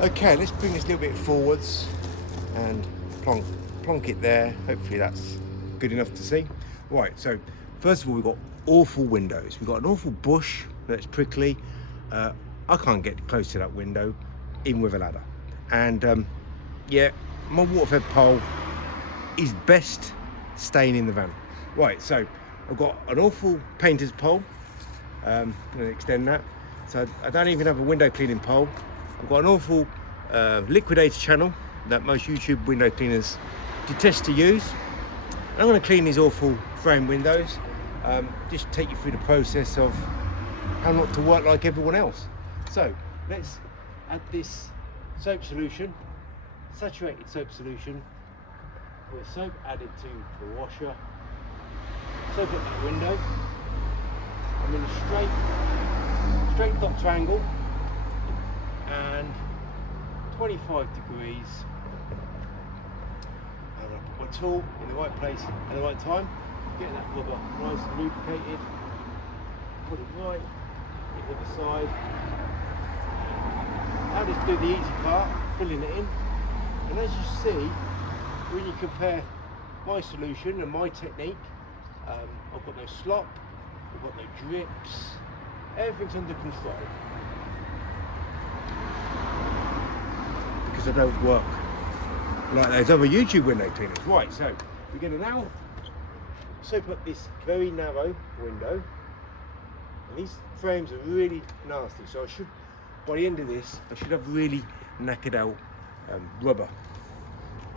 Okay, let's bring this a little bit forwards and plonk it there. Hopefully that's good enough to see. Right, so first of all, we've got awful windows. We've got an awful bush that's prickly. I can't get close to that window, even with a ladder. And yeah, my water-fed pole is best staying in the van. Right, so I've got an awful painter's pole. I'm going to extend that. So I don't even have a window cleaning pole. I've got an awful liquidator channel that most YouTube window cleaners detest to use. I'm going to clean these awful frame windows. Just take you through the process of how not to work like everyone else. So let's add this soap solution, saturated soap solution, with soap added to the washer. Soap at that window. I'm in a straight dot triangle and 25 degrees, and I put my tool in the right place at the right time, getting that rubber nice and lubricated, put it right, hit the other side. Now just do the easy part, filling it in, and as you see, when you compare my solution and my technique, I've got no slop, I've got no drips, everything's under control. Because I don't work like those other YouTube window cleaners. Right, so we're going to now soap up this very narrow window. And these frames are really nasty, so I should, by the end of this, I should have really knackered out rubber.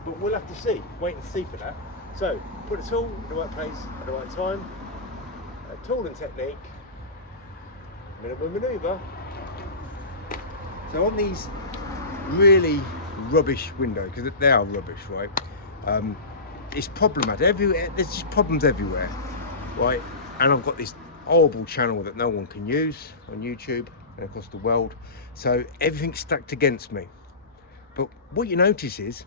But we'll have to see, wait and see for that. So, put the tool in the right place at the right time. Tool and technique, minimum manoeuvre. So on these really rubbish windows, because they are rubbish, right? It's problematic. There's just problems everywhere, right? And I've got this horrible channel that no one can use on YouTube and across the world. So everything's stacked against me. But what you notice is,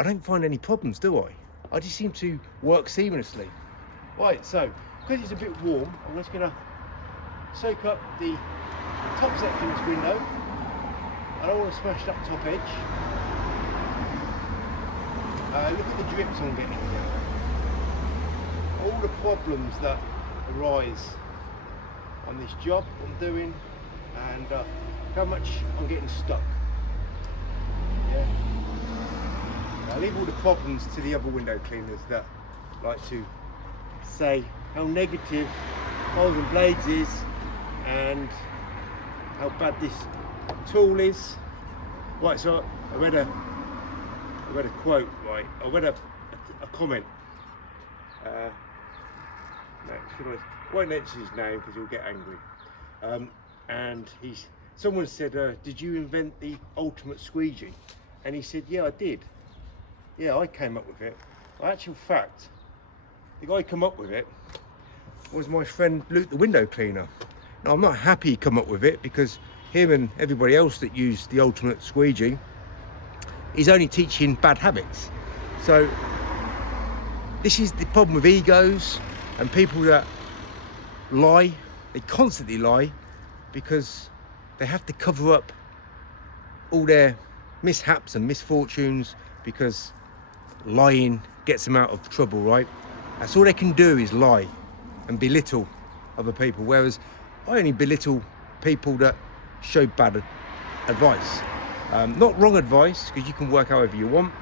I don't find any problems, do I? I just seem to work seamlessly. Right, so, because it's a bit warm, I'm just going to soak up the top section of this window. I don't want to smash that top edge. Look at the drips I'm getting here. All the problems that arise on this job I'm doing, and how much I'm getting stuck. Yeah. I leave all the problems to the other window cleaners that like to say how negative Poles and Blades is and how bad this tool is. Right, so I read a quote, right? I read a comment. No, I won't mention his name because he'll get angry. And someone said, did you invent the ultimate squeegee? And he said, yeah, I did. Yeah, I came up with it. In actual fact, the guy who came up with it was my friend Luke the window cleaner. Now, I'm not happy he come up with it because him and everybody else that used the ultimate squeegee is only teaching bad habits. So this is the problem with egos and people that lie. They constantly lie because they have to cover up all their mishaps and misfortunes, because lying gets them out of trouble, right? That's all they can do is lie and belittle other people, whereas I only belittle people that show bad advice. Not wrong advice, because you can work however you want,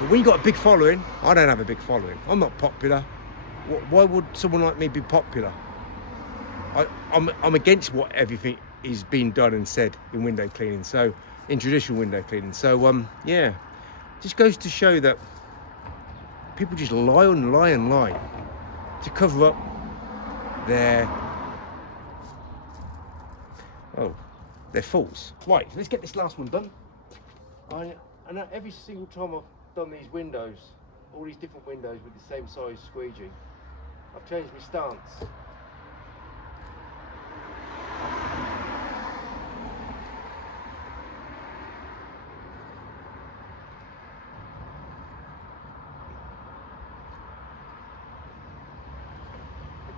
but when you've got a big following, I don't have a big following, I'm not popular. Why would someone like me be popular? I'm against what everything is being done and said in window cleaning, so in traditional window cleaning. So yeah, just goes to show that people just lie and lie and lie to cover up their faults. Right, let's get this last one done. And every single time I've done these windows, all these different windows with the same size squeegee, I've changed my stance.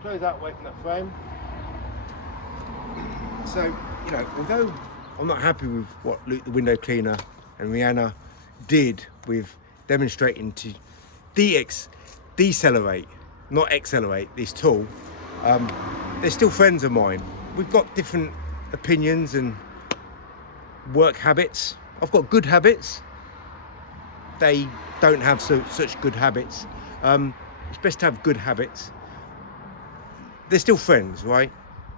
Close that away from that frame. So, you know, although I'm not happy with what Luke the window cleaner and Rihanna did with demonstrating to decelerate, not accelerate this tool. They're still friends of mine. We've got different opinions and work habits. I've got good habits. They don't have such good habits. It's best to have good habits. They're still friends, right?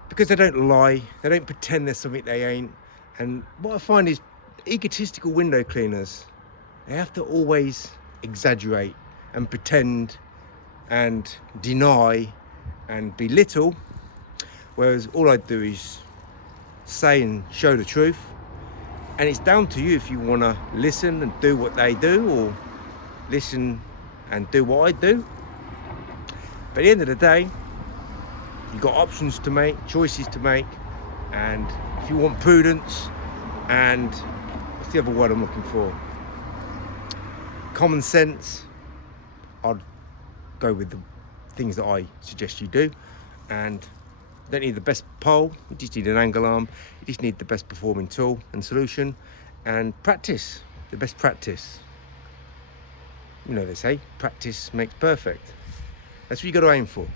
Because they don't lie, they don't pretend there's something they ain't. And what I find is egotistical window cleaners, they have to always exaggerate and pretend and deny and belittle, whereas all I do is say and show the truth. And it's down to you if you want to listen and do what they do, or listen and do what I do. But at the end of the day, you've got options to make, choices to make, and if you want prudence and what's the other word I'm looking for? Common sense, I'd go with the things that I suggest you do. And you don't need the best pole, you just need an angle arm, you just need the best performing tool and solution, and practice, the best practice. You know, they say practice makes perfect. That's what you got to aim for.